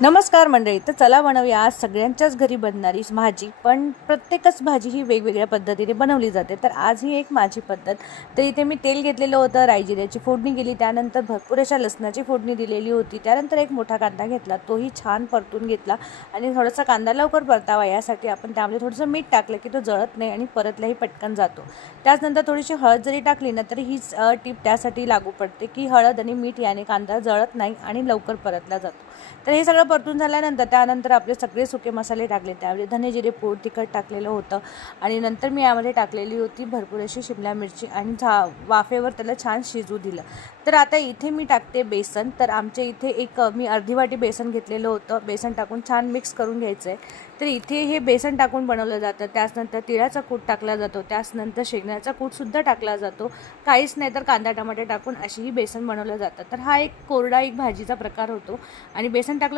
नमस्कार मंडळी. तर चला बनवूया आज सगळ्यांच्याच घरी बनणारी भाजी, पण प्रत्येकच भाजी ही वेगवेगळ्या पद्धतीने बनवली जाते. तर आज ही एक माझी पद्धत. तर इथे मी तेल घेतलेलं होतं, राई जिऱ्याची फोडणी केली, त्यानंतर भरपूर अशा लसणाची फोडणी दिलेली होती, त्यानंतर एक मोठा कांदा घेतला, तोही छान परतून घेतला आणि थोडासा कांदा लवकर परतावा यासाठी आपण त्यामध्ये थोडंसं मीठ टाकलं की तो जळत नाही आणि परतलाही पटकन जातो. त्याचनंतर थोडीशी हळद जरी टाकली ना तरी हीच टीप त्यासाठी लागू पडते की हळद आणि मीठ याने कांदा जळत नाही आणि लवकर परतला जातो. तर हे सगळं परतून झाल्यानंतर त्यानंतर आपले सगळे सुके मसाले टाकले, त्यावेळी धने जिरे पूड तिखट टाकलेलं होतं आणि नंतर मी यामध्ये टाकलेली होती भरपूर अशी शिमला मिरची आणि वाफेवर त्याला छान शिजू दिलं. तर आता इथे मी टाकते बेसन. तर आमच्या इथे मी अर्धी वाटी बेसन घेतलेलं होतं. बेसन टाकून छान मिक्स करून घ्यायचं आहे. तर इथे हे बेसन टाकून बनवलं जातं. त्याचनंतर तिळाचा कूट टाकला जातो, त्याचनंतर शेंगण्याचा कूटसुद्धा टाकला जातो. काहीच नाही तर कांदा टमाटे टाकून अशीही बेसन बनवलं जातं. तर हा एक कोरडा भाजीचा प्रकार होतो आणि बेसन टाकलं